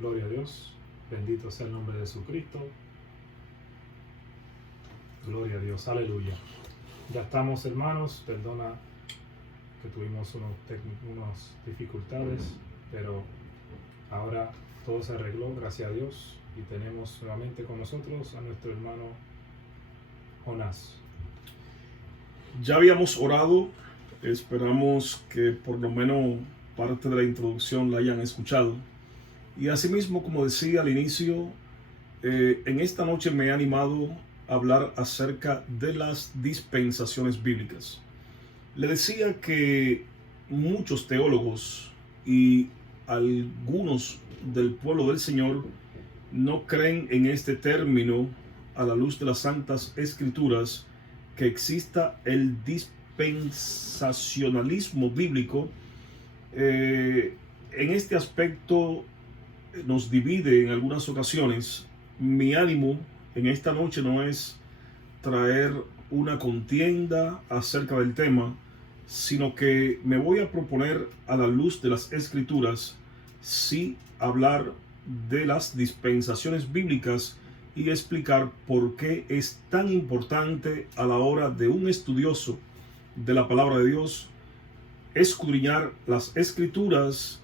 Gloria a Dios. Bendito sea el nombre de Jesucristo. Gloria a Dios. Aleluya. Ya estamos, hermanos. Perdona que tuvimos unas dificultades, pero ahora todo se arregló, gracias a Dios. Y tenemos nuevamente con nosotros a nuestro hermano Jonás. Ya habíamos orado. Esperamos que por lo menos parte de la introducción la hayan escuchado. Y asimismo, como decía al inicio, en esta noche me he animado a hablar acerca de las dispensaciones bíblicas. Le decía que muchos teólogos y algunos del pueblo del Señor no creen en este término a la luz de las Santas Escrituras, que exista el dispensacionalismo bíblico. En este aspecto nos divide en algunas ocasiones. Mi ánimo en esta noche no es traer una contienda acerca del tema, sino que me voy a proponer a la luz de las Escrituras sí hablar de las dispensaciones bíblicas y explicar por qué es tan importante a la hora de un estudioso de la palabra de Dios escudriñar las Escrituras,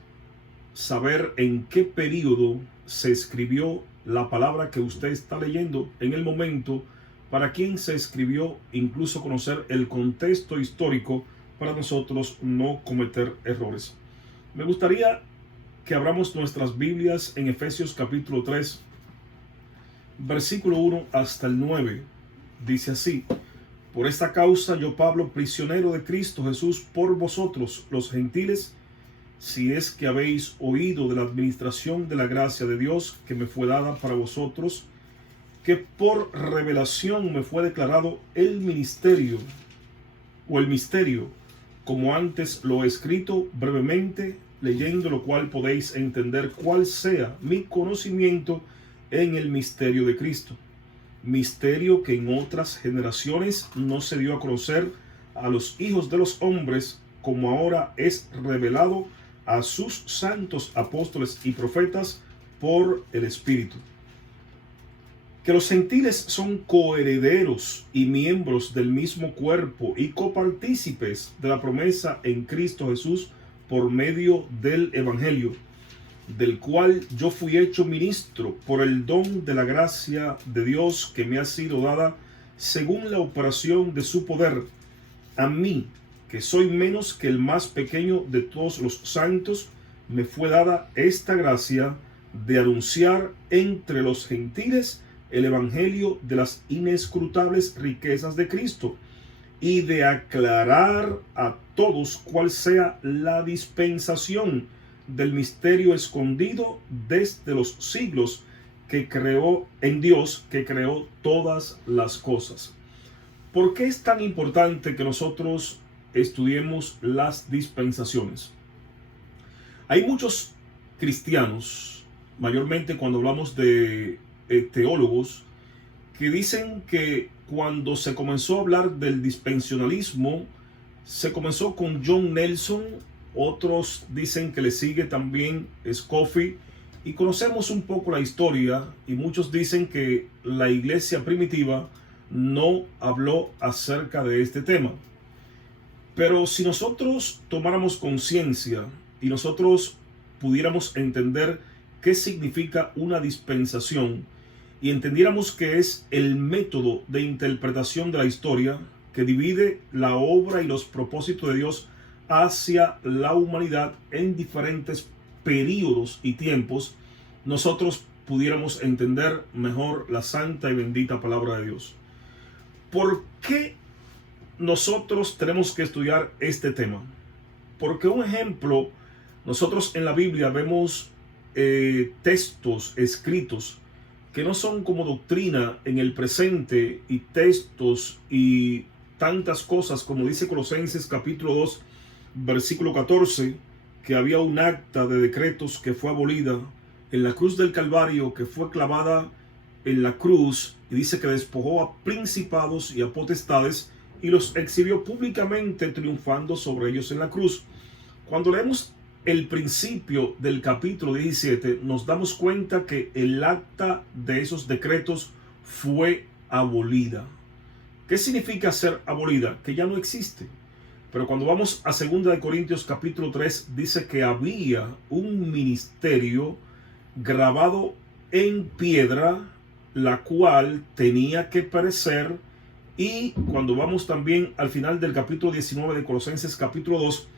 saber en qué período se escribió la palabra que usted está leyendo en el momento, para quién se escribió, incluso conocer el contexto histórico para nosotros no cometer errores. Me gustaría que abramos nuestras Biblias en Efesios capítulo 3, versículo 1 hasta el 9. Dice así: por esta causa yo, Pablo, prisionero de Cristo Jesús, por vosotros los gentiles, si es que habéis oído de la administración de la gracia de Dios que me fue dada para vosotros, que por revelación me fue declarado el ministerio o el misterio, como antes lo he escrito brevemente, leyendo lo cual podéis entender cuál sea mi conocimiento en el misterio de Cristo. Misterio que en otras generaciones no se dio a conocer a los hijos de los hombres, como ahora es revelado a sus santos apóstoles y profetas por el Espíritu. Que los gentiles son coherederos y miembros del mismo cuerpo y copartícipes de la promesa en Cristo Jesús por medio del Evangelio, del cual yo fui hecho ministro por el don de la gracia de Dios que me ha sido dada según la operación de su poder. A mí, que soy menos que el más pequeño de todos los santos, me fue dada esta gracia de anunciar entre los gentiles el evangelio de las inescrutables riquezas de Cristo y de aclarar a todos cuál sea la dispensación del misterio escondido desde los siglos que creó en Dios, que creó todas las cosas. ¿Por qué es tan importante que nosotros estudiemos las dispensaciones? Hay muchos cristianos, mayormente cuando hablamos de teólogos, que dicen que cuando se comenzó a hablar del dispensacionalismo, se comenzó con John Nelson. Otros dicen que le sigue también Scofield, y conocemos un poco la historia, y muchos dicen que la iglesia primitiva no habló acerca de este tema. Pero si nosotros tomáramos conciencia y nosotros pudiéramos entender qué significa una dispensación y entendiéramos que es el método de interpretación de la historia que divide la obra y los propósitos de Dios hacia la humanidad en diferentes períodos y tiempos, nosotros pudiéramos entender mejor la santa y bendita palabra de Dios. ¿Por qué nosotros tenemos que estudiar este tema? Porque un ejemplo, nosotros en la Biblia vemos textos escritos que no son como doctrina en el presente, y textos y tantas cosas como dice Colosenses capítulo 2 versículo 14, que había un acta de decretos que fue abolida en la cruz del Calvario, que fue clavada en la cruz, y dice que despojó a principados y a potestades y los exhibió públicamente, triunfando sobre ellos en la cruz. Cuando leemos el principio del capítulo 17 nos damos cuenta que el acta de esos decretos fue abolida. ¿Qué significa ser abolida? Que ya no existe. Pero cuando vamos a 2 Corintios capítulo 3, dice que había un ministerio grabado en piedra, la cual tenía que perecer. Y cuando vamos también al final del capítulo 19 de Colosenses capítulo 2,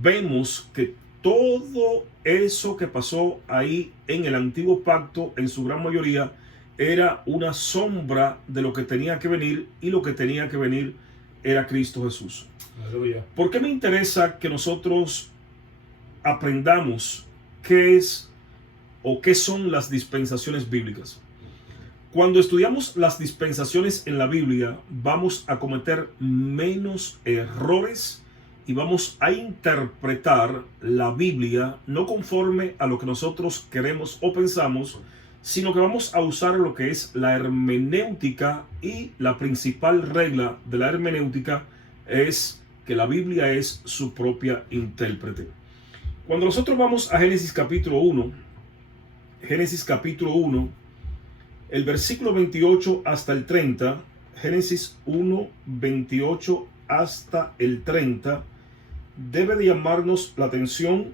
vemos que todo eso que pasó ahí en el antiguo pacto, en su gran mayoría, era una sombra de lo que tenía que venir, y lo que tenía que venir era Cristo Jesús. Aleluya. ¿Por qué me interesa que nosotros aprendamos qué es o qué son las dispensaciones bíblicas? Cuando estudiamos las dispensaciones en la Biblia, vamos a cometer menos errores y vamos a interpretar la Biblia no conforme a lo que nosotros queremos o pensamos, sino que vamos a usar lo que es la hermenéutica, y la principal regla de la hermenéutica es que la Biblia es su propia intérprete. Cuando nosotros vamos a Génesis capítulo 1, el versículo 28 hasta el 30, Génesis 1, 28 hasta el 30, debe de llamarnos la atención.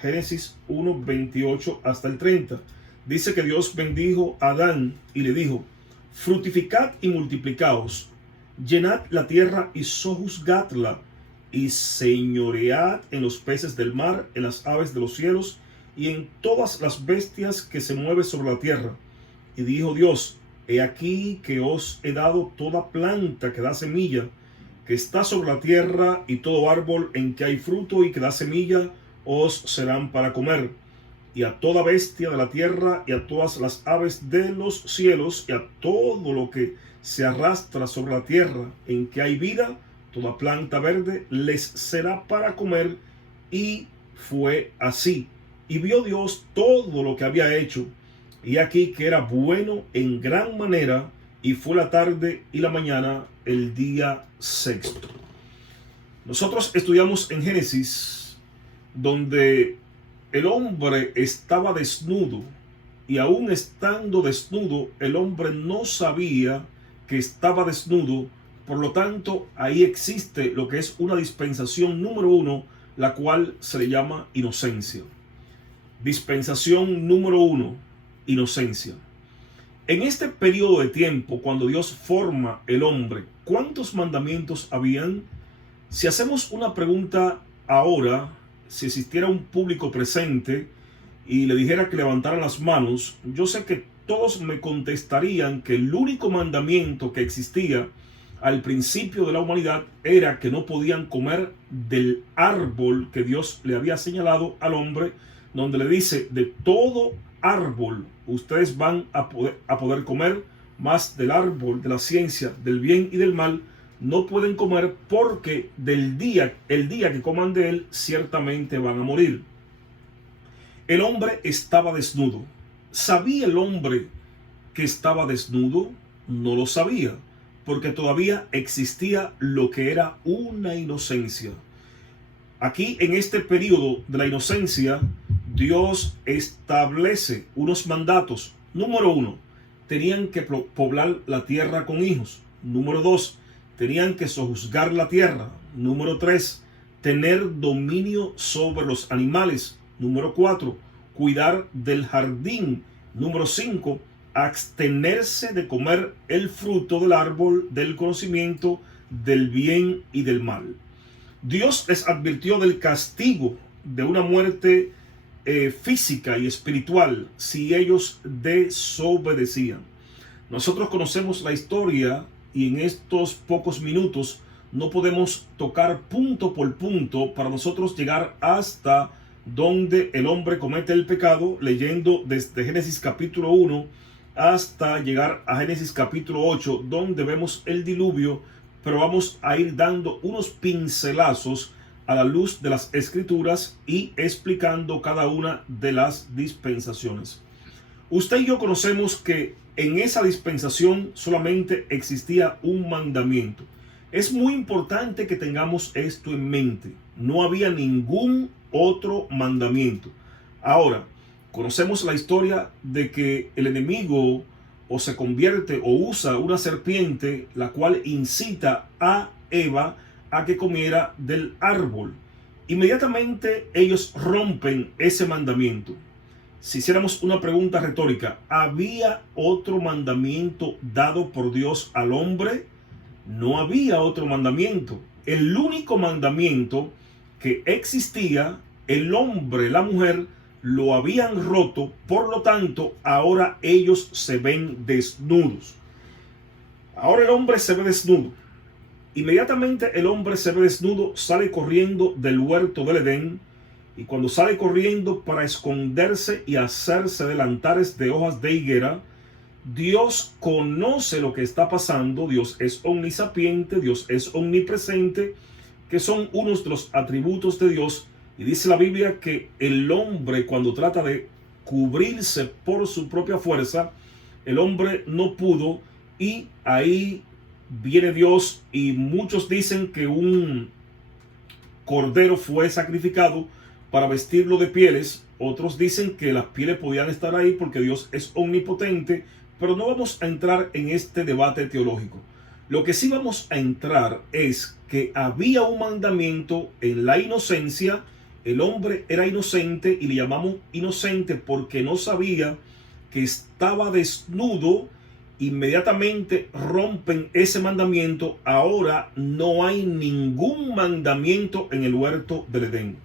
Génesis 1, 28 hasta el 30. Dice que Dios bendijo a Adán y le dijo: fructificad y multiplicaos, llenad la tierra y sojuzgadla, y señoread en los peces del mar, en las aves de los cielos, y en todas las bestias que se mueven sobre la tierra. Y dijo Dios: he aquí que os he dado toda planta que da semilla, que está sobre la tierra, y todo árbol en que hay fruto y que da semilla, os serán para comer. Y a toda bestia de la tierra, y a todas las aves de los cielos, y a todo lo que se arrastra sobre la tierra en que hay vida, toda planta verde les será para comer. Y fue así. Y vio Dios todo lo que había hecho, y aquí que era bueno en gran manera, y fue la tarde y la mañana el día sexto. Nosotros estudiamos en Génesis, donde el hombre estaba desnudo, y aún estando desnudo, el hombre no sabía que estaba desnudo. Por lo tanto, ahí existe lo que es una dispensación número 1, la cual se le llama inocencia. Dispensación número 1, inocencia. En este periodo de tiempo, cuando Dios forma el hombre, ¿cuántos mandamientos habían? Si hacemos una pregunta ahora, si existiera un público presente y le dijera que levantaran las manos, yo sé que todos me contestarían que el único mandamiento que existía al principio de la humanidad era que no podían comer del árbol que Dios le había señalado al hombre, donde le dice: de todo árbol ustedes van a poder comer, más del árbol de la ciencia del bien y del mal no pueden comer, porque el día que coman de él ciertamente van a morir. El hombre estaba desnudo. ¿Sabía el hombre que estaba desnudo? No lo sabía, porque todavía existía lo que era una inocencia. Aquí, en este periodo de la inocencia, Dios establece unos mandatos. Número 1, tenían que poblar la tierra con hijos. Número 2, tenían que sojuzgar la tierra. Número 3, tener dominio sobre los animales. Número 4, cuidar del jardín. Número 5, abstenerse de comer el fruto del árbol del conocimiento del bien y del mal. Dios les advirtió del castigo de una muerte física y espiritual si ellos desobedecían. Nosotros conocemos la historia, y en estos pocos minutos no podemos tocar punto por punto para nosotros llegar hasta donde el hombre comete el pecado, leyendo desde Génesis capítulo 1 hasta llegar a Génesis capítulo 8, donde vemos el diluvio, pero vamos a ir dando unos pincelazos a la luz de las escrituras y explicando cada una de las dispensaciones. Usted y yo conocemos que en esa dispensación solamente existía un mandamiento. Es muy importante que tengamos esto en mente. No había ningún otro mandamiento. Ahora, conocemos la historia de que el enemigo o se convierte o usa una serpiente, la cual incita a Eva a que comiera del árbol. Inmediatamente ellos rompen ese mandamiento. Si hiciéramos una pregunta retórica, ¿había otro mandamiento dado por Dios al hombre? No había otro mandamiento. El único mandamiento que existía, el hombre, la mujer, lo habían roto, por lo tanto, ahora ellos se ven desnudos. Ahora el hombre se ve desnudo. Inmediatamente el hombre se ve desnudo, sale corriendo del huerto del Edén, y cuando sale corriendo para esconderse y hacerse delantares de hojas de higuera, Dios conoce lo que está pasando. Dios es omnisapiente, Dios es omnipresente, que son unos de los atributos de Dios. Y dice la Biblia que el hombre, cuando trata de cubrirse por su propia fuerza, el hombre no pudo, y ahí viene Dios, y muchos dicen que un cordero fue sacrificado para vestirlo de pieles. Otros dicen que las pieles podían estar ahí porque Dios es omnipotente, pero no vamos a entrar en este debate teológico. Lo que sí vamos a entrar es que había un mandamiento en la inocencia. El hombre era inocente, y le llamamos inocente porque no sabía que estaba desnudo. Inmediatamente rompen ese mandamiento. Ahora no hay ningún mandamiento en el huerto del Edén.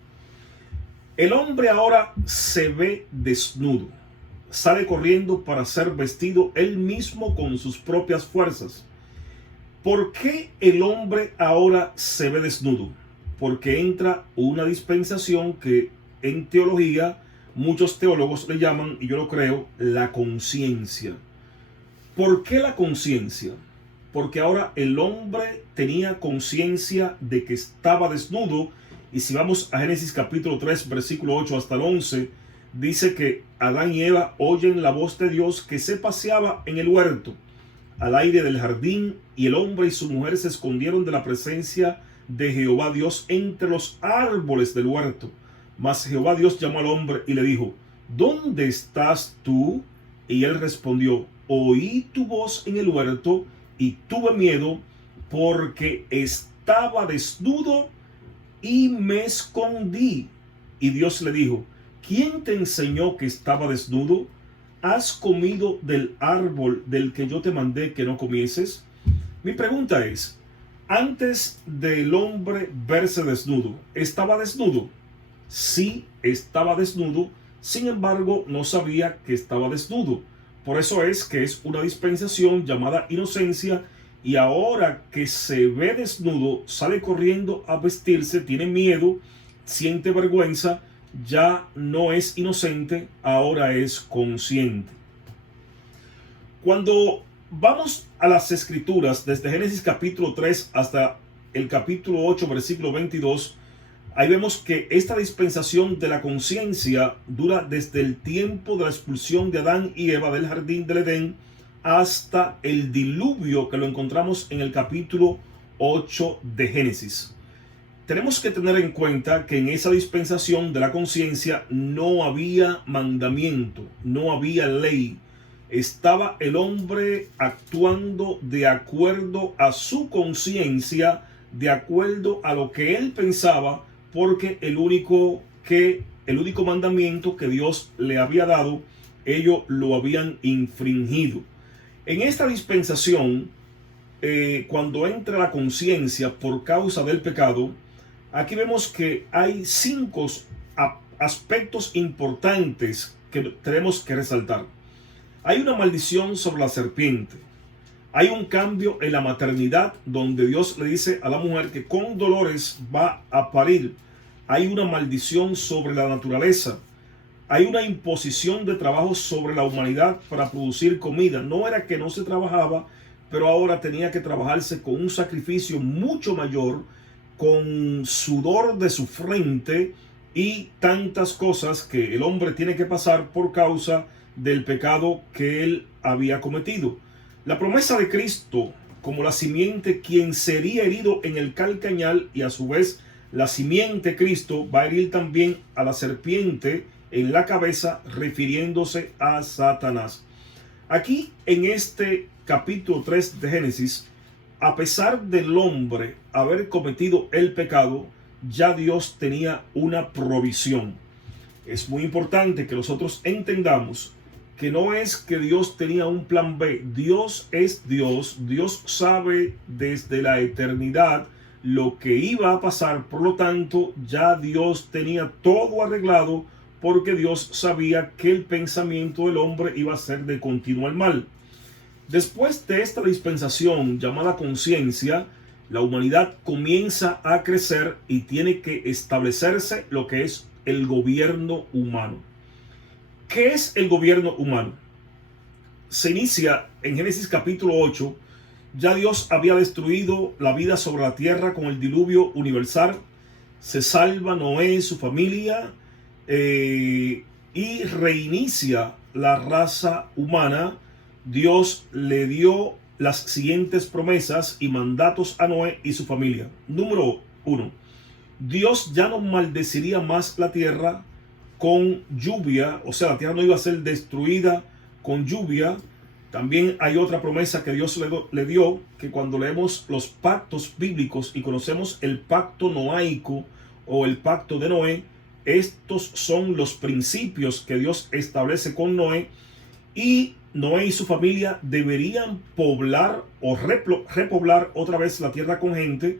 El hombre ahora se ve desnudo. Sale corriendo para ser vestido él mismo con sus propias fuerzas. ¿Por qué el hombre ahora se ve desnudo? Porque entra una dispensación que en teología muchos teólogos le llaman, y yo lo creo, la conciencia. ¿Por qué la conciencia? Porque ahora el hombre tenía conciencia de que estaba desnudo. Y si vamos a Génesis capítulo 3, versículo 8 hasta el 11, dice que Adán y Eva oyen la voz de Dios que se paseaba en el huerto, al aire del jardín, y el hombre y su mujer se escondieron de la presencia de Jehová Dios entre los árboles del huerto. Mas Jehová Dios llamó al hombre y le dijo: ¿dónde estás tú? Y él respondió: oí tu voz en el huerto y tuve miedo, porque estaba desnudo y me escondí. Y Dios le dijo: ¿quién te enseñó que estaba desnudo? ¿Has comido del árbol del que yo te mandé que no comieses? Mi pregunta es, antes del hombre verse desnudo, ¿estaba desnudo? Sí, estaba desnudo. Sin embargo, no sabía que estaba desnudo. Por eso es que es una dispensación llamada inocencia. Y ahora que se ve desnudo, sale corriendo a vestirse, tiene miedo, siente vergüenza. Ya no es inocente, ahora es consciente. Cuando vamos a las escrituras, desde Génesis capítulo 3 hasta el capítulo 8, versículo 22, ahí vemos que esta dispensación de la conciencia dura desde el tiempo de la expulsión de Adán y Eva del jardín del Edén hasta el diluvio, que lo encontramos en el capítulo 8 de Génesis. Tenemos que tener en cuenta que en esa dispensación de la conciencia no había mandamiento, no había ley. Estaba el hombre actuando de acuerdo a su conciencia, de acuerdo a lo que él pensaba, porque el único mandamiento que Dios le había dado, ellos lo habían infringido. En esta dispensación, cuando entra la conciencia por causa del pecado, aquí vemos que hay 5 aspectos importantes que tenemos que resaltar. Hay una maldición sobre la serpiente. Hay un cambio en la maternidad, donde Dios le dice a la mujer que con dolores va a parir. Hay una maldición sobre la naturaleza. Hay una imposición de trabajo sobre la humanidad para producir comida. No era que no se trabajaba, pero ahora tenía que trabajarse con un sacrificio mucho mayor, con sudor de su frente y tantas cosas que el hombre tiene que pasar por causa del pecado que él había cometido. La promesa de Cristo como la simiente, quien sería herido en el calcañal y a su vez la simiente Cristo va a herir también a la serpiente en la cabeza, refiriéndose a Satanás. Aquí en este capítulo 3 de Génesis, a pesar del hombre haber cometido el pecado, ya Dios tenía una provisión. Es muy importante que nosotros entendamos que no es que Dios tenía un plan B. Dios es Dios. Dios sabe desde la eternidad lo que iba a pasar. Por lo tanto, ya Dios tenía todo arreglado, porque Dios sabía que el pensamiento del hombre iba a ser de continuo al mal. Después de esta dispensación llamada conciencia, la humanidad comienza a crecer y tiene que establecerse lo que es el gobierno humano. ¿Qué es el gobierno humano? Se inicia en Génesis capítulo 8. Ya Dios había destruido la vida sobre la tierra con el diluvio universal. Se salva Noé y su familia y reinicia la raza humana. Dios le dio las siguientes promesas y mandatos a Noé y su familia. Número 1. Dios ya no maldeciría más la tierra con lluvia, o sea, la tierra no iba a ser destruida con lluvia. También hay otra promesa que Dios le dio, que cuando leemos los pactos bíblicos y conocemos el pacto noaico o el pacto de Noé, estos son los principios que Dios establece con Noé, y Noé y su familia deberían poblar o repoblar otra vez la tierra con gente.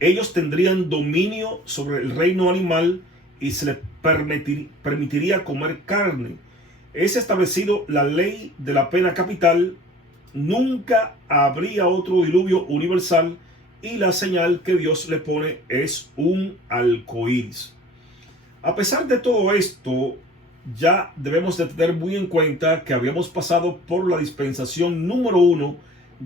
Ellos tendrían dominio sobre el reino animal y se les permitiría comer carne. Es establecido la ley de la pena capital. Nunca habría otro diluvio universal, y la señal que Dios le pone es un arcoíris. A pesar de todo esto, ya debemos de tener muy en cuenta que habíamos pasado por la dispensación número 1,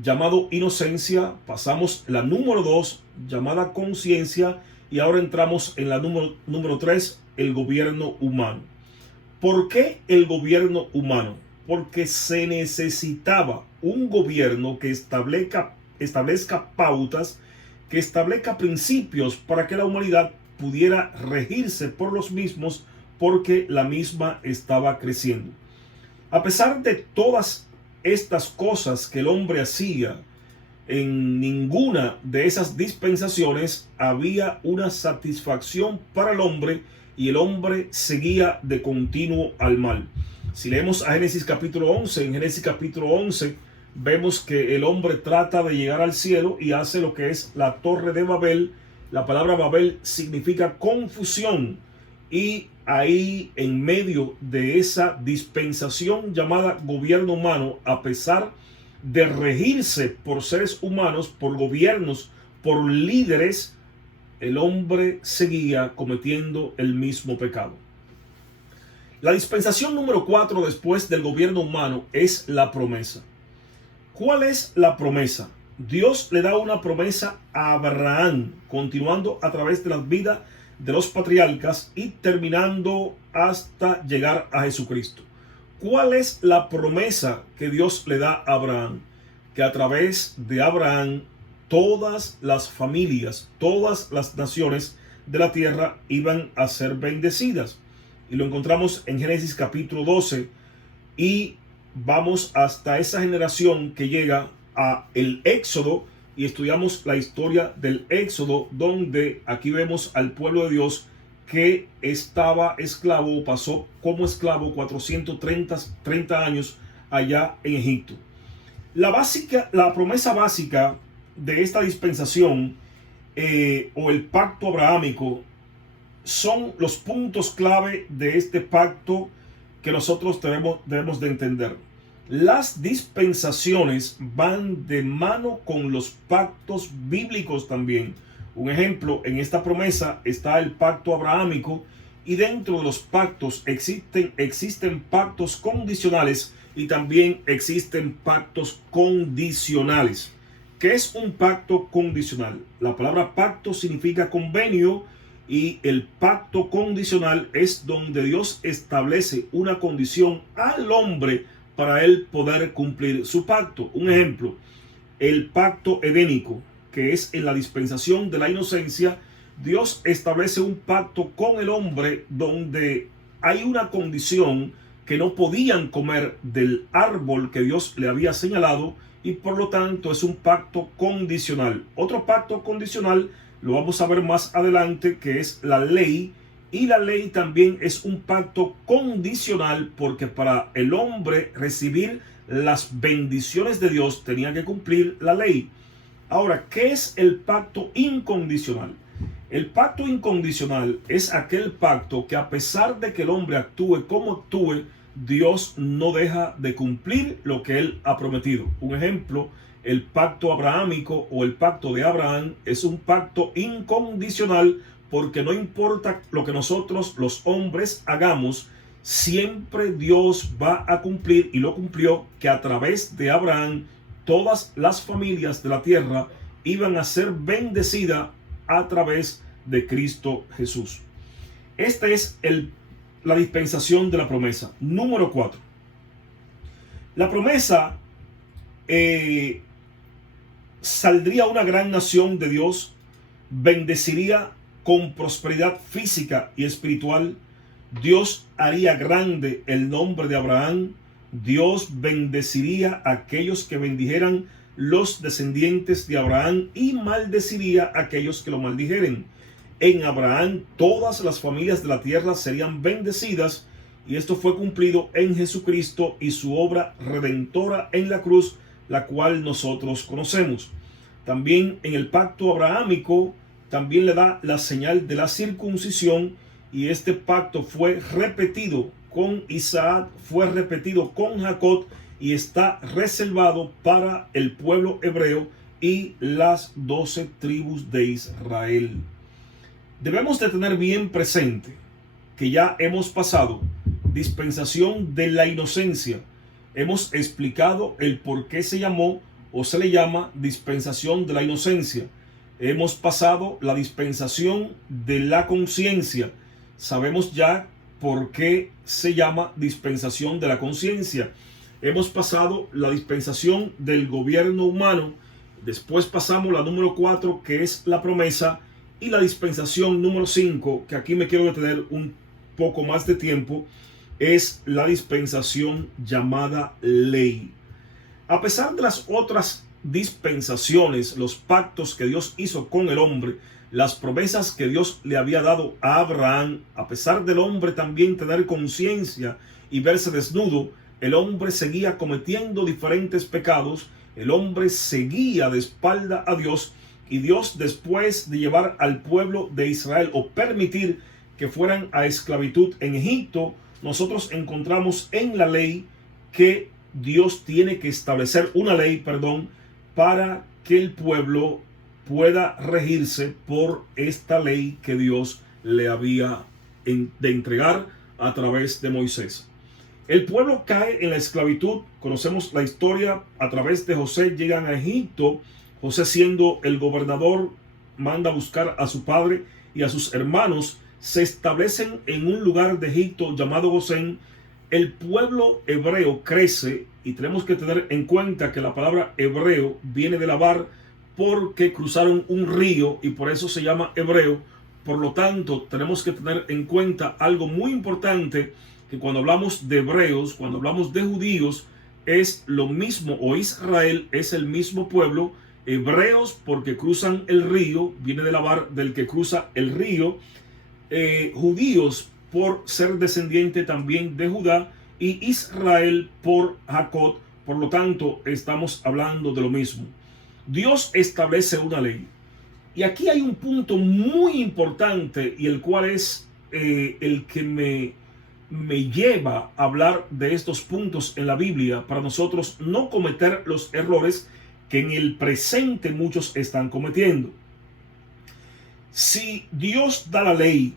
llamado inocencia, pasamos la número 2, llamada conciencia, y ahora entramos en la número 3, el gobierno humano. ¿Por qué el gobierno humano? Porque se necesitaba un gobierno que establezca pautas, que establezca principios para que la humanidad pudiera regirse por los mismos, porque la misma estaba creciendo. A pesar de todas estas cosas que el hombre hacía, en ninguna de esas dispensaciones había una satisfacción para el hombre, y el hombre seguía de continuo al mal. Si leemos a Génesis capítulo 11, en Génesis capítulo 11 vemos que el hombre trata de llegar al cielo y hace lo que es la torre de Babel. La palabra Babel significa confusión, y ahí en medio de esa dispensación llamada gobierno humano, a pesar de regirse por seres humanos, por gobiernos, por líderes, el hombre seguía cometiendo el mismo pecado. La dispensación número 4 después del gobierno humano es la promesa. ¿Cuál es la promesa? Dios le da una promesa a Abraham, continuando a través de las vidas de los patriarcas y terminando hasta llegar a Jesucristo. ¿Cuál es la promesa que Dios le da a Abraham? Que a través de Abraham todas las familias, todas las naciones de la tierra iban a ser bendecidas. Y lo encontramos en Génesis capítulo 12, y vamos hasta esa generación que llega a el Éxodo, y estudiamos la historia del Éxodo, donde aquí vemos al pueblo de Dios que estaba esclavo, pasó como esclavo 430 años allá en Egipto. La promesa básica de esta dispensación o el pacto abrahámico son los puntos clave de este pacto que nosotros debemos de entender. Las dispensaciones van de mano con los pactos bíblicos también. Un ejemplo, en esta promesa está el pacto abrahámico, y dentro de los pactos existen pactos condicionales y también existen pactos condicionales. ¿Qué es un pacto condicional? La palabra pacto significa convenio, y el pacto condicional es donde Dios establece una condición al hombre para él poder cumplir su pacto. Un ejemplo, el pacto edénico, que es en la dispensación de la inocencia. Dios establece un pacto con el hombre donde hay una condición que no podían comer del árbol que Dios le había señalado, y por lo tanto es un pacto condicional. Otro pacto condicional lo vamos a ver más adelante, que es la ley, y la ley también es un pacto condicional porque para el hombre recibir las bendiciones de Dios tenía que cumplir la ley. Ahora, ¿qué es el pacto incondicional? El pacto incondicional es aquel pacto que, a pesar de que el hombre actúe como actúe, Dios no deja de cumplir lo que él ha prometido. Un ejemplo, el pacto abrahámico o el pacto de Abraham es un pacto incondicional porque no importa lo que nosotros los hombres hagamos, siempre Dios va a cumplir, y lo cumplió, que a través de Abraham todas las familias de la tierra iban a ser bendecidas a través de Cristo Jesús. Esta es la dispensación de la promesa. Número 4. La promesa saldría una gran nación de Dios, bendeciría con prosperidad física y espiritual. Dios haría grande el nombre de Abraham. Dios bendeciría a aquellos que bendijeran los descendientes de Abraham y maldeciría a aquellos que lo maldijeren. En Abraham todas las familias de la tierra serían bendecidas, y esto fue cumplido en Jesucristo y su obra redentora en la cruz, la cual nosotros conocemos. También en el pacto abrahámico también le da la señal de la circuncisión, y este pacto fue repetido con Isaac, fue repetido con Jacob, y está reservado para el pueblo hebreo y las 12 tribus de Israel. Debemos de tener bien presente que ya hemos pasado dispensación de la inocencia. Hemos explicado el por qué se llamó o se le llama dispensación de la inocencia. Hemos pasado la dispensación de la conciencia. Sabemos ya por qué se llama dispensación de la conciencia. Hemos pasado la dispensación del gobierno humano. Después pasamos la número 4, que es la promesa, y la dispensación número 5, que aquí me quiero detener un poco más de tiempo, es la dispensación llamada ley. A pesar de las otras dispensaciones, los pactos que Dios hizo con el hombre, las promesas que Dios le había dado a Abraham, a pesar del hombre también tener conciencia y verse desnudo, el hombre seguía cometiendo diferentes pecados, el hombre seguía de espalda a Dios, y Dios, después de llevar al pueblo de Israel o permitir que fueran a esclavitud en Egipto, nosotros encontramos en la ley que Dios tiene que establecer una ley, para que el pueblo pueda regirse por esta ley que Dios le había de entregar a través de Moisés. El pueblo cae en la esclavitud. Conocemos la historia. A través de José llegan a Egipto. José, siendo el gobernador, manda a buscar a su padre y a sus hermanos. Se establecen en un lugar de Egipto llamado Gosén. El pueblo hebreo crece, y tenemos que tener en cuenta que la palabra hebreo viene de labar, porque cruzaron un río y por eso se llama hebreo. Por lo tanto, tenemos que tener en cuenta algo muy importante, que cuando hablamos de hebreos, cuando hablamos de judíos, es lo mismo, o Israel es el mismo pueblo. Hebreos porque cruzan el río, viene de lavar, del que cruza el río. Judíos por ser descendiente también de Judá, y Israel por Jacob. Por lo tanto, estamos hablando de lo mismo. Dios establece una ley, y aquí hay un punto muy importante, y el cual es el que me lleva a hablar de estos puntos en la Biblia, para nosotros no cometer los errores que en el presente muchos están cometiendo. Si Dios da la ley,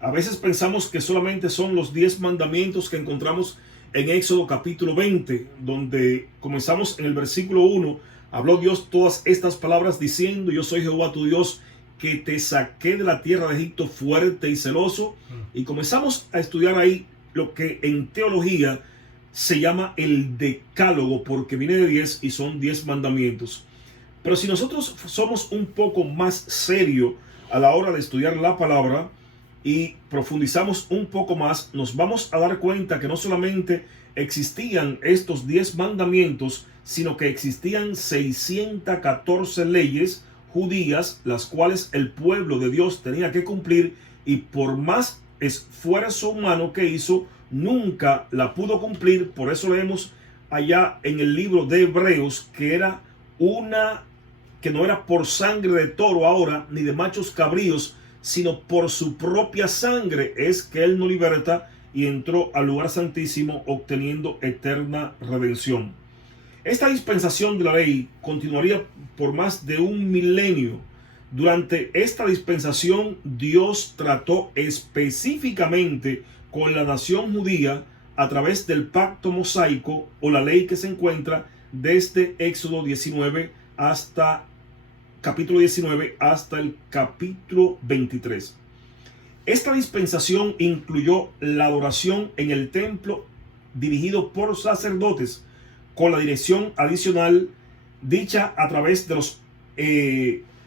a veces pensamos que solamente son los 10 mandamientos que encontramos en Éxodo capítulo 20, donde comenzamos en el versículo 1. Habló Dios todas estas palabras diciendo: yo soy Jehová tu Dios, que te saqué de la tierra de Egipto fuerte y celoso. Y comenzamos a estudiar ahí lo que en teología se llama el decálogo, porque viene de 10 y son 10 mandamientos. Pero si nosotros somos un poco más serios a la hora de estudiar la palabra y profundizamos un poco más, nos vamos a dar cuenta que no solamente existían estos 10 mandamientos, sino que existían 614 leyes judías, las cuales el pueblo de Dios tenía que cumplir, y por más esfuerzo humano que hizo, nunca la pudo cumplir. Por eso leemos allá en el libro de Hebreos que no era por sangre de toro ahora, ni de machos cabríos, sino por su propia sangre es que él nos liberta y entró al lugar santísimo, obteniendo eterna redención. Esta dispensación de la ley continuaría por más de un milenio. Durante esta dispensación, Dios trató específicamente con la nación judía a través del pacto mosaico, o la ley que se encuentra desde Éxodo 19 hasta capítulo 19 hasta el capítulo 23. Esta dispensación incluyó la adoración en el templo dirigido por sacerdotes, con la dirección adicional dicha a través de los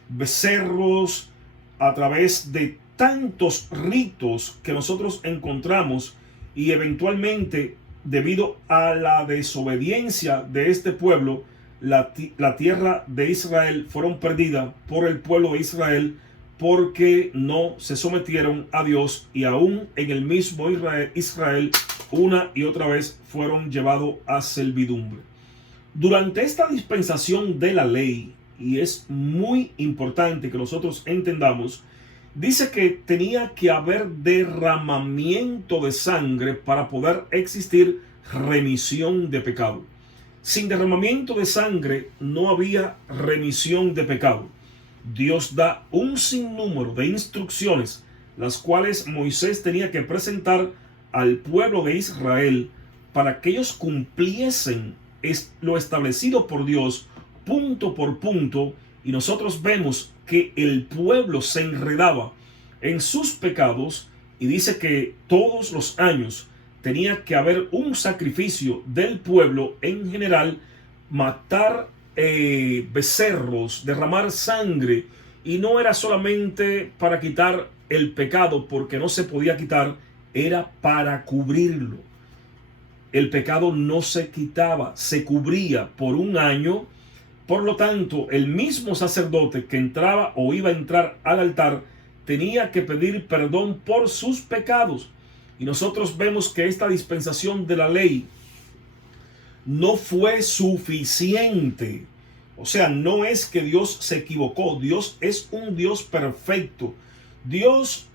becerros, a través de tantos ritos que nosotros encontramos, y eventualmente, debido a la desobediencia de este pueblo, la tierra de Israel fueron perdida por el pueblo de Israel, porque no se sometieron a Dios, y aún en el mismo Israel una y otra vez fueron llevados a servidumbre. Durante esta dispensación de la ley, y es muy importante que nosotros entendamos, dice que tenía que haber derramamiento de sangre para poder existir remisión de pecado. Sin derramamiento de sangre no había remisión de pecado. Dios da un sinnúmero de instrucciones, las cuales Moisés tenía que presentar al pueblo de Israel para que ellos cumpliesen lo establecido por Dios punto por punto, y nosotros vemos que el pueblo se enredaba en sus pecados, y dice que todos los años tenía que haber un sacrificio del pueblo en general, matar becerros, derramar sangre, y no era solamente para quitar el pecado, porque no se podía quitar, era para cubrirlo. El pecado no se quitaba, se cubría por un año. Por lo tanto, el mismo sacerdote que entraba o iba a entrar al altar tenía que pedir perdón por sus pecados. Y nosotros vemos que esta dispensación de la ley no fue suficiente. O sea, no es que Dios se equivocó. Dios es un Dios perfecto. Dios,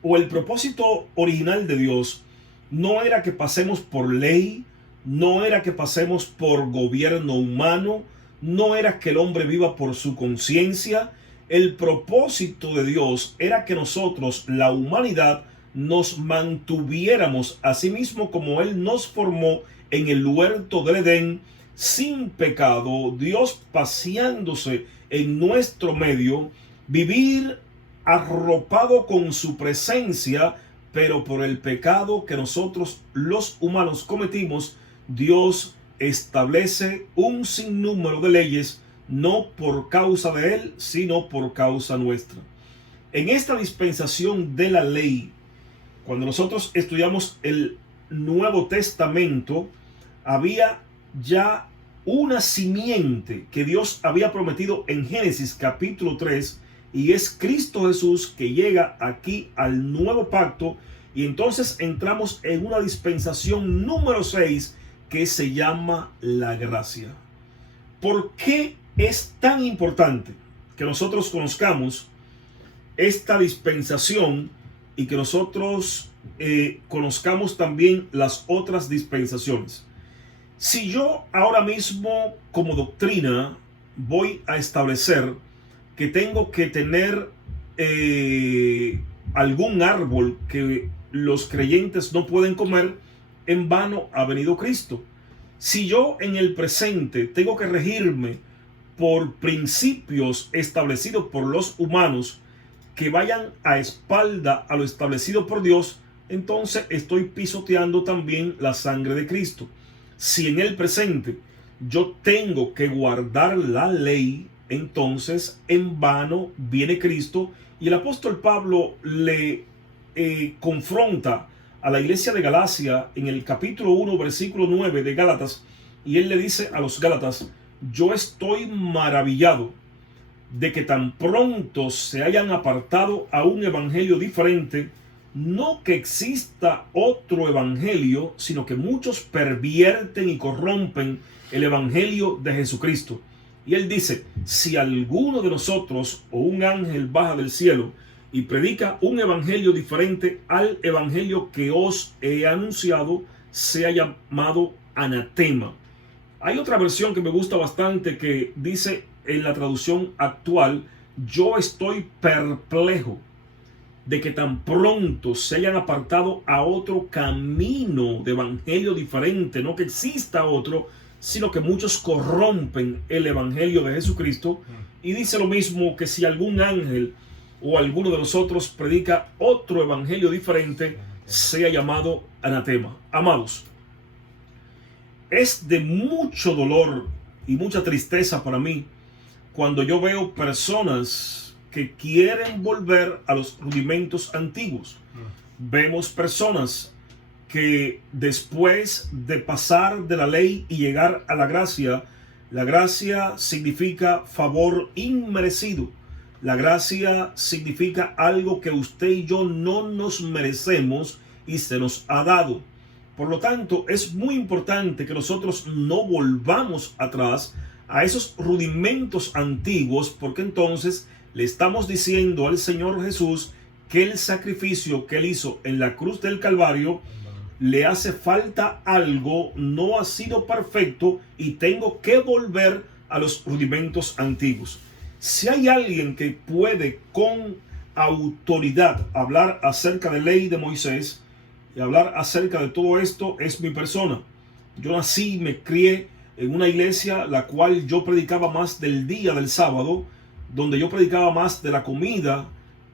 o el propósito original de Dios, no era que pasemos por ley, no era que pasemos por gobierno humano, no era que el hombre viva por su conciencia. El propósito de Dios era que nosotros, la humanidad, nos mantuviéramos a sí mismo como Él nos formó en el huerto del Edén, sin pecado, Dios paseándose en nuestro medio, vivir arropado con su presencia, pero por el pecado que nosotros los humanos cometimos, Dios establece un sinnúmero de leyes, no por causa de Él, sino por causa nuestra. En esta dispensación de la ley, cuando nosotros estudiamos el Nuevo Testamento, había ya una simiente que Dios había prometido en Génesis capítulo 3, y es Cristo Jesús, que llega aquí al nuevo pacto, y entonces entramos en una dispensación número 6 que se llama la gracia. ¿Por qué es tan importante que nosotros conozcamos esta dispensación y que nosotros conozcamos también las otras dispensaciones? Si yo ahora mismo como doctrina voy a establecer que tengo que tener algún árbol que los creyentes no pueden comer, en vano ha venido Cristo. Si yo en el presente tengo que regirme por principios establecidos por los humanos que vayan a espalda a lo establecido por Dios, entonces estoy pisoteando también la sangre de Cristo. Si en el presente yo tengo que guardar la ley, entonces en vano viene Cristo. Y el apóstol Pablo le confronta a la iglesia de Galacia en el capítulo 1, versículo 9 de Gálatas, y él le dice a los Gálatas: yo estoy maravillado de que tan pronto se hayan apartado a un evangelio diferente, no que exista otro evangelio, sino que muchos pervierten y corrompen el evangelio de Jesucristo. Y él dice: si alguno de nosotros o un ángel baja del cielo y predica un evangelio diferente al evangelio que os he anunciado, sea llamado anatema. Hay otra versión que me gusta bastante que dice en la traducción actual: yo estoy perplejo de que tan pronto se hayan apartado a otro camino de evangelio diferente, no que exista otro, sino que muchos corrompen el evangelio de Jesucristo. Y dice lo mismo, que si algún ángel o alguno de nosotros predica otro evangelio diferente, sea llamado anatema. Amados, es de mucho dolor y mucha tristeza para mí cuando yo veo personas que quieren volver a los rudimentos antiguos. Vemos personas que después de pasar de la ley y llegar a la gracia significa favor inmerecido. La gracia significa algo que usted y yo no nos merecemos y se nos ha dado. Por lo tanto, es muy importante que nosotros no volvamos atrás a esos rudimentos antiguos, porque entonces le estamos diciendo al Señor Jesús que el sacrificio que Él hizo en la cruz del Calvario le hace falta algo, no ha sido perfecto y tengo que volver a los rudimentos antiguos. Si hay alguien que puede con autoridad hablar acerca de la ley de Moisés y hablar acerca de todo esto, es mi persona. Yo nací, me crié en una iglesia la cual yo predicaba más del día del sábado, donde yo predicaba más de la comida,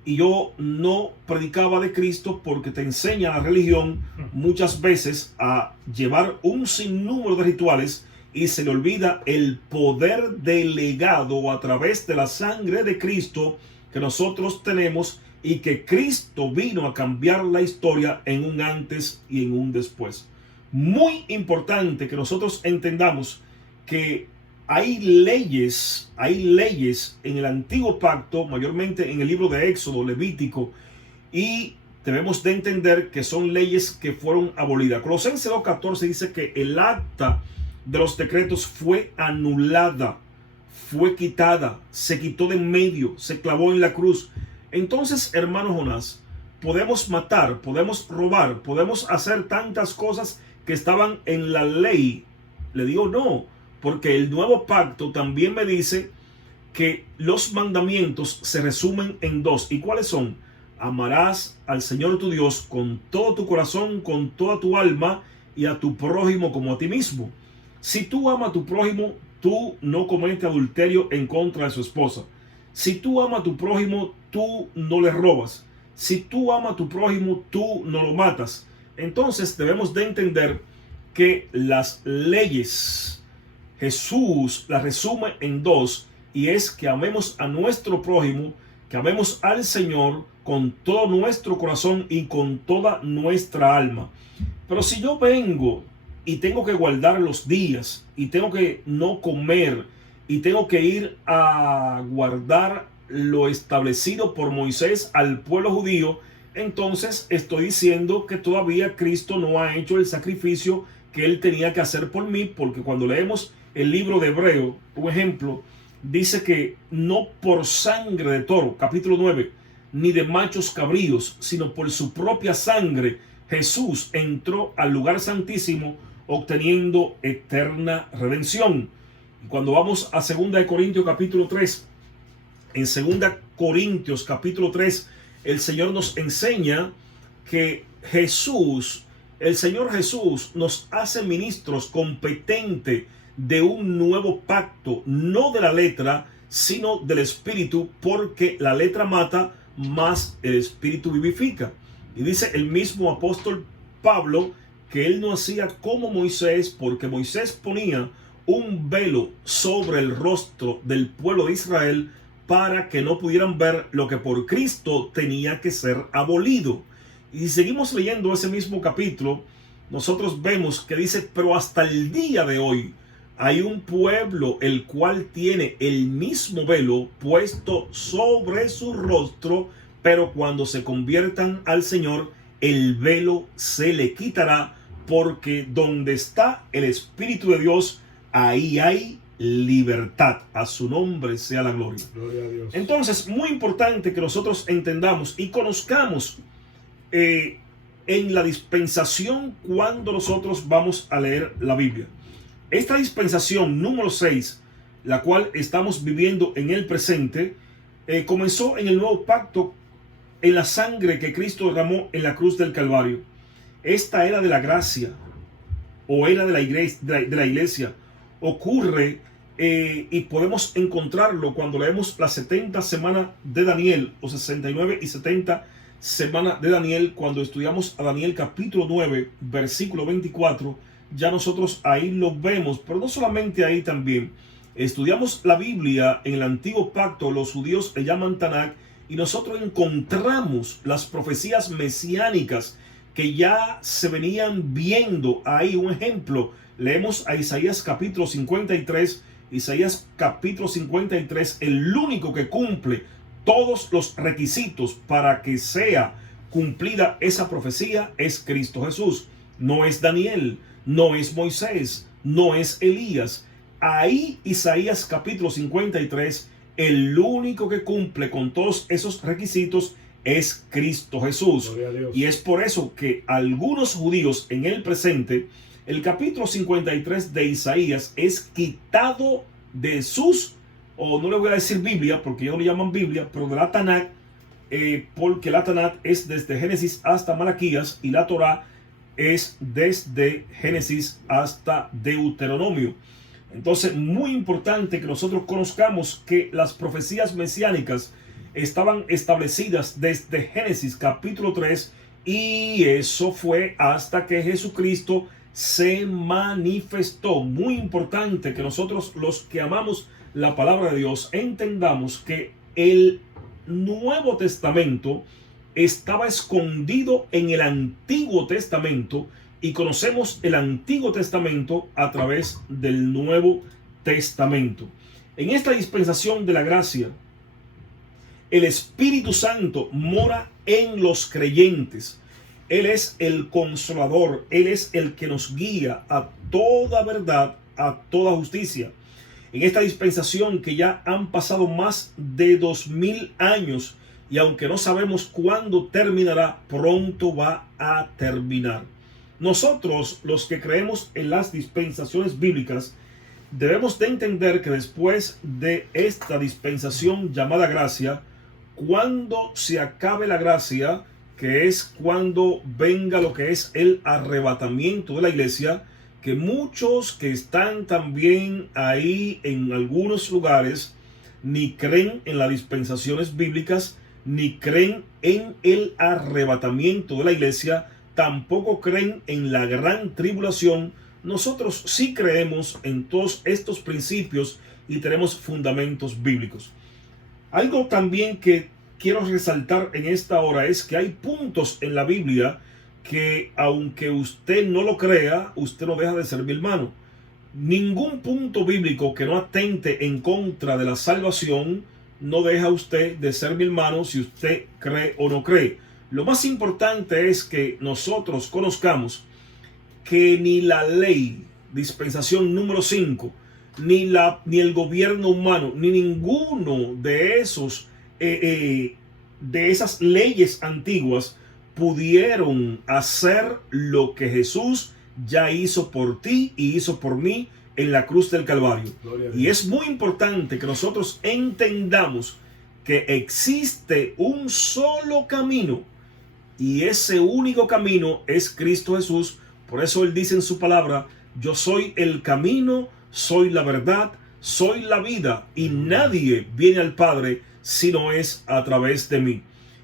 y yo no predicaba de Cristo, porque te enseña la religión muchas veces a llevar un sinnúmero de rituales y se le olvida el poder delegado a través de la sangre de Cristo que nosotros tenemos, y que Cristo vino a cambiar la historia en un antes y en un después. Muy importante que nosotros entendamos que hay leyes en el antiguo pacto, mayormente en el libro de Éxodo, Levítico, y debemos de entender que son leyes que fueron abolidas. Colosenses 2:14 dice que el acta de los decretos fue anulada, fue quitada, se quitó de en medio, se clavó en la cruz. Entonces, hermano Jonás, podemos matar, podemos robar, podemos hacer tantas cosas que estaban en la ley. Le digo no, porque el nuevo pacto también me dice que los mandamientos se resumen en dos. ¿Y cuáles son? Amarás al Señor tu Dios con todo tu corazón, con toda tu alma, y a tu prójimo como a ti mismo. Si tú amas a tu prójimo, tú no cometes adulterio en contra de su esposa. Si tú amas a tu prójimo, tú no le robas. Si tú amas a tu prójimo, tú no lo matas. Entonces debemos de entender que las leyes Jesús las resume en dos, y es que amemos a nuestro prójimo, que amemos al Señor con todo nuestro corazón y con toda nuestra alma. Pero si yo vengo y tengo que guardar los días, y tengo que no comer, y tengo que ir a guardar lo establecido por Moisés al pueblo judío, entonces estoy diciendo que todavía Cristo no ha hecho el sacrificio que Él tenía que hacer por mí, porque cuando leemos el libro de Hebreo, un ejemplo, dice que no por sangre de toro, capítulo 9, ni de machos cabríos, sino por su propia sangre, Jesús entró al lugar santísimo, obteniendo eterna redención. Y cuando vamos a 2 Corintios capítulo 3, en 2 Corintios capítulo 3, el Señor nos enseña que el Señor Jesús nos hace ministros competentes de un nuevo pacto, no de la letra, sino del Espíritu, porque la letra mata, más el Espíritu vivifica. Y dice el mismo apóstol Pablo que él no hacía como Moisés, porque Moisés ponía un velo sobre el rostro del pueblo de Israel para que no pudieran ver lo que por Cristo tenía que ser abolido. Y si seguimos leyendo ese mismo capítulo, nosotros vemos que dice, pero hasta el día de hoy hay un pueblo el cual tiene el mismo velo puesto sobre su rostro, pero cuando se conviertan al Señor, el velo se le quitará, porque donde está el Espíritu de Dios, ahí hay libertad. A su nombre sea la gloria. Gloria a Dios. Entonces, muy importante que nosotros entendamos y conozcamos en la dispensación cuando nosotros vamos a leer la Biblia. Esta dispensación número 6, la cual estamos viviendo en el presente, comenzó en el nuevo pacto, en la sangre que Cristo derramó en la cruz del Calvario. Esta era de la gracia, o era de la iglesia. Ocurre y podemos encontrarlo cuando leemos las 70 semanas de Daniel, o 69 y 70 semanas de Daniel. Cuando estudiamos a Daniel capítulo 9, versículo 24, ya nosotros ahí lo vemos, pero no solamente ahí también. Estudiamos la Biblia en el antiguo pacto, los judíos le llaman Tanakh, y nosotros encontramos las profecías mesiánicas que ya se venían viendo ahí. Un ejemplo, leemos a Isaías capítulo 53, Isaías capítulo 53, el único que cumple todos los requisitos para que sea cumplida esa profecía es Cristo Jesús. No es Daniel, no es Moisés, no es Elías. Ahí Isaías capítulo 53, el único que cumple con todos esos requisitos es Cristo Jesús. Y es por eso que algunos judíos en el presente, el capítulo 53 de Isaías es quitado de sus, o no le voy a decir Biblia, porque ellos le llaman Biblia, pero de la Tanakh, porque la Tanakh es desde Génesis hasta Malaquías y la Torá es desde Génesis hasta Deuteronomio. Entonces, muy importante que nosotros conozcamos que las profecías mesiánicas estaban establecidas desde Génesis capítulo 3, y eso fue hasta que Jesucristo se manifestó. Muy importante que nosotros, los que amamos la palabra de Dios, entendamos que el Nuevo Testamento estaba escondido en el Antiguo Testamento, y conocemos el Antiguo Testamento a través del Nuevo Testamento. En esta dispensación de la gracia, el Espíritu Santo mora en los creyentes. Él es el consolador, Él es el que nos guía a toda verdad, a toda justicia. En esta dispensación que ya han pasado más de 2000 años, y aunque no sabemos cuándo terminará, pronto va a terminar. Nosotros, los que creemos en las dispensaciones bíblicas, debemos de entender que después de esta dispensación llamada gracia, cuando se acabe la gracia, que es cuando venga lo que es el arrebatamiento de la iglesia, que muchos que están también ahí en algunos lugares ni creen en las dispensaciones bíblicas, ni creen en el arrebatamiento de la iglesia, tampoco creen en la gran tribulación. Nosotros sí creemos en todos estos principios y tenemos fundamentos bíblicos. Algo también que quiero resaltar en esta hora es que hay puntos en la Biblia que, aunque usted no lo crea, usted no deja de ser mi hermano. Ningún punto bíblico que no atente en contra de la salvación no deja usted de ser mi hermano, si usted cree o no cree. Lo más importante es que nosotros conozcamos que ni la ley, dispensación número 5, ni el gobierno humano, ni ninguno de esos de esas leyes antiguas pudieron hacer lo que Jesús ya hizo por ti y hizo por mí en la cruz del Calvario. Y es muy importante que nosotros entendamos que existe un solo camino, y ese único camino es Cristo Jesús. Por eso Él dice en su palabra: yo soy el camino, soy la verdad, soy la vida, y nadie viene al Padre si no es a través de mí.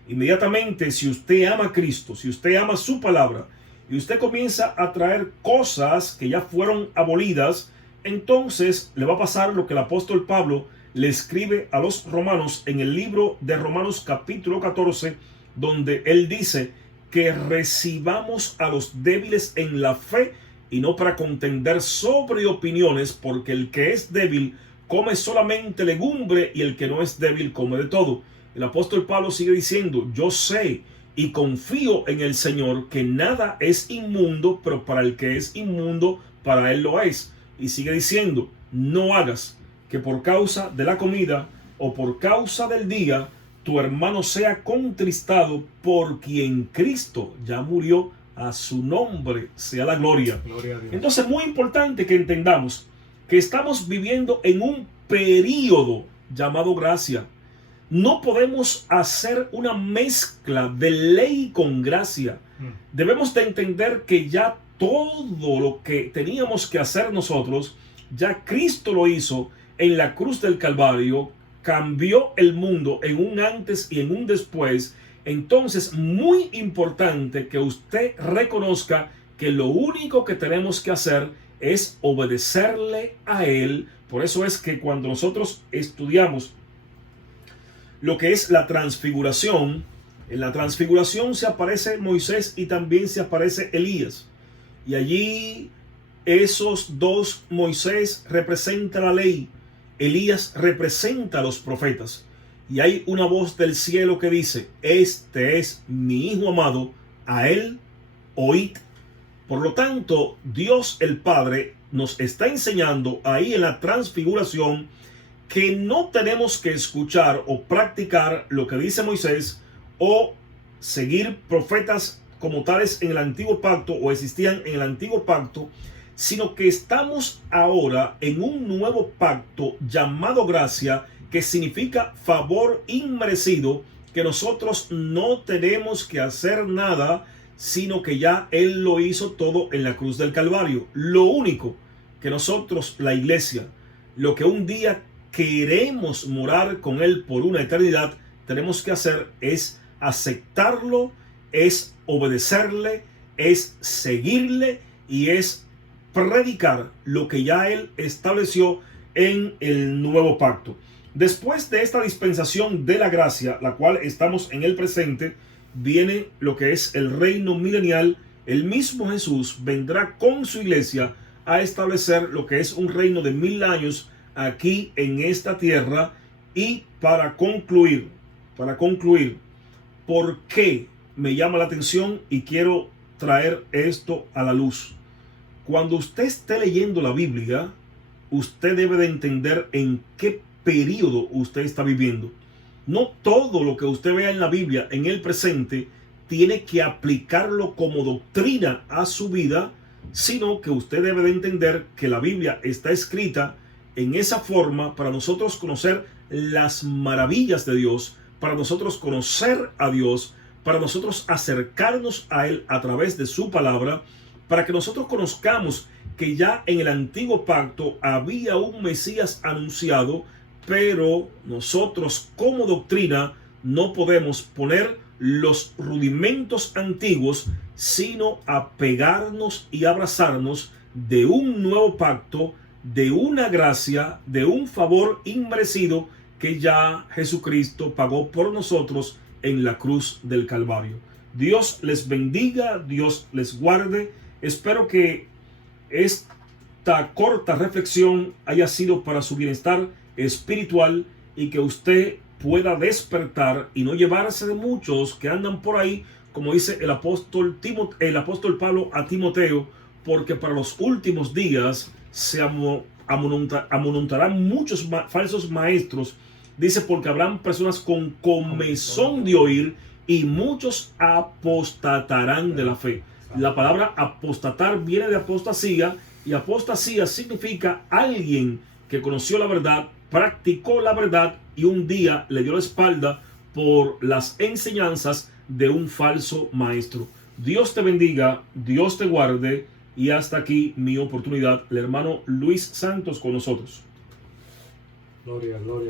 Inmediatamente, si usted ama a Cristo, si usted ama su palabra, y usted comienza a traer cosas que ya fueron abolidas, entonces le va a pasar lo que el apóstol Pablo le escribe a los romanos en el libro de Romanos capítulo 14, donde él dice que recibamos a los débiles en la fe y no para contender sobre opiniones, porque el que es débil come solamente legumbre y el que no es débil come de todo. El apóstol Pablo sigue diciendo, yo sé y confío en el Señor que nada es inmundo, pero para el que es inmundo, para él lo es. Y sigue diciendo, no hagas que por causa de la comida o por causa del día tu hermano sea contristado, por quien Cristo ya murió, a su nombre sea la gloria. Gloria a Dios. Entonces, muy importante que entendamos que estamos viviendo en un periodo llamado gracia. No podemos hacer una mezcla de ley con gracia. Debemos de entender que ya todo lo que teníamos que hacer nosotros, ya Cristo lo hizo en la cruz del Calvario, cambió el mundo en un antes y en un después. Entonces, muy importante que usted reconozca que lo único que tenemos que hacer es obedecerle a Él. Por eso es que cuando nosotros estudiamos lo que es la transfiguración, en la transfiguración se aparece Moisés y también se aparece Elías. Y allí esos dos, Moisés representa la ley, Elías representa a los profetas. Y hay una voz del cielo que dice, este es mi Hijo amado, a él oíd. Por lo tanto, Dios el Padre nos está enseñando ahí en la transfiguración que no tenemos que escuchar o practicar lo que dice Moisés o seguir profetas como tales en el antiguo pacto o existían en el antiguo pacto, sino que estamos ahora en un nuevo pacto llamado gracia, que significa favor inmerecido, que nosotros no tenemos que hacer nada, sino que ya Él lo hizo todo en la cruz del Calvario. Lo único que nosotros, la iglesia, lo que un día queremos morar con Él por una eternidad, tenemos que hacer es aceptarlo, es obedecerle, es seguirle y es predicar lo que ya Él estableció en el nuevo pacto. Después de esta dispensación de la gracia, la cual estamos en el presente, viene lo que es el reino milenial. El mismo Jesús vendrá con su iglesia a establecer lo que es un reino de 1000 años aquí en esta tierra. Y para concluir, ¿por qué me llama la atención y quiero traer esto a la luz? Cuando usted esté leyendo la Biblia, usted debe de entender en qué periodo usted está viviendo. No todo lo que usted vea en la Biblia en el presente tiene que aplicarlo como doctrina a su vida, sino que usted debe de entender que la Biblia está escrita en esa forma para nosotros conocer las maravillas de Dios, para nosotros conocer a Dios, para nosotros acercarnos a Él a través de su palabra, para que nosotros conozcamos que ya en el antiguo pacto había un Mesías anunciado, pero nosotros como doctrina no podemos poner los rudimentos antiguos, sino apegarnos y abrazarnos de un nuevo pacto, de una gracia, de un favor inmerecido que ya Jesucristo pagó por nosotros en la cruz del Calvario. Dios les bendiga, Dios les guarde. Espero que esta corta reflexión haya sido para su bienestar espiritual y que usted pueda despertar y no llevarse de muchos que andan por ahí, como dice el apóstol Pablo a Timoteo, porque para los últimos días se amontonarán muchos falsos maestros. Dice, porque habrán personas con comezón de oír y muchos apostatarán de la fe. La palabra apostatar viene de apostasía, y apostasía significa alguien que conoció la verdad, practicó la verdad y un día le dio la espalda por las enseñanzas de un falso maestro. Dios te bendiga, Dios te guarde, y hasta aquí mi oportunidad. El hermano Luis Santos con nosotros. Gloria, gloria.